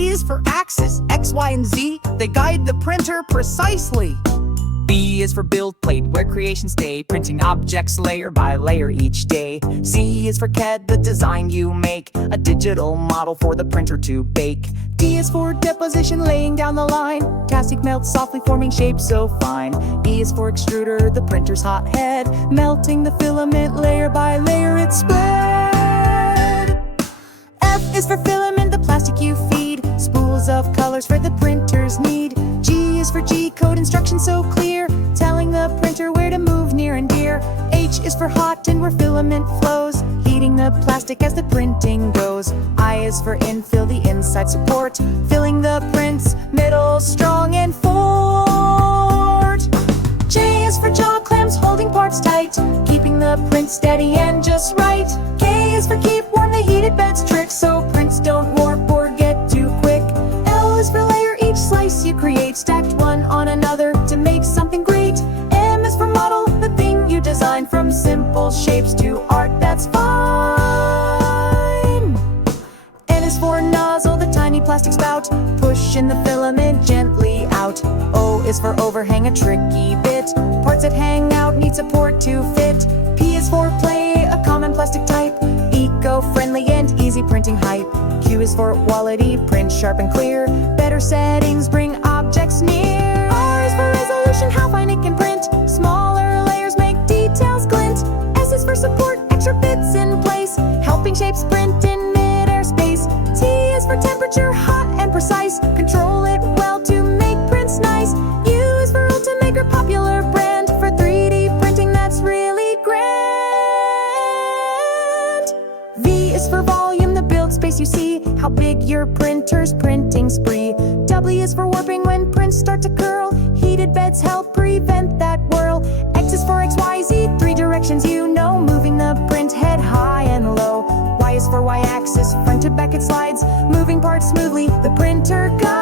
A is for axis, X, Y, and Z. They guide the printer precisely. B is for build plate, where creations stay, printing objects layer by layer each day. C is for CAD, the design you make, a digital model for the printer to bake. D is for deposition, laying down the line, plastic melts softly, forming shapes so fine. E is for extruder, the printer's hot head, melting the filament layer by layer it's spread. F is for filament, the plastic you feed, spools of colors for the printer's need. G is for G-code, instructions so clear, telling the printer where to move near and dear. H is for hot and where filament flows, heating the plastic as the printing goes. I is for infill, the inside support, filling the print's middle strong and fort. J is for jaw clamps, holding parts tight, keeping the print steady and just right. K is for keep warm, the heated bed's trick, so prints don't warp or get too quick. L is for layer, each slice you create, stacked one on another to make something great. M is for model, the thing you design, from simple shapes to art that's fine. N is for nozzle, the tiny plastic spout, pushing the filament gently out. O is for overhang, a tricky bit, parts that hang out need support to fit. P is for play, a common plastic type, eco-friendly and easy printing hype. Q is for quality, print sharp and clear, better settings bring objects near. R is for resolution, how fine it can print, smaller layers make details glint. S is for support, extra bits in place, helping shapes print in mid-air space. T is for temperature, hot and precise, control it well to make prints nice. U is for Ultimaker, popular brand, for 3D printing that's really grand. V is for volume, the build space you see, how big your printer's printing spree. W is for warping, when prints start to curl, heated beds help prevent that whirl. X is for XYZ, 3 directions you know, moving the print head high and low. Y is for Y-axis, front to back it slides, moving parts smoothly, the printer guides.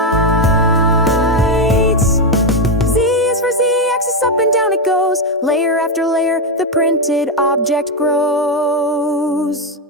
Z is for Z-axis, up and down it goes, layer after layer, the printed object grows.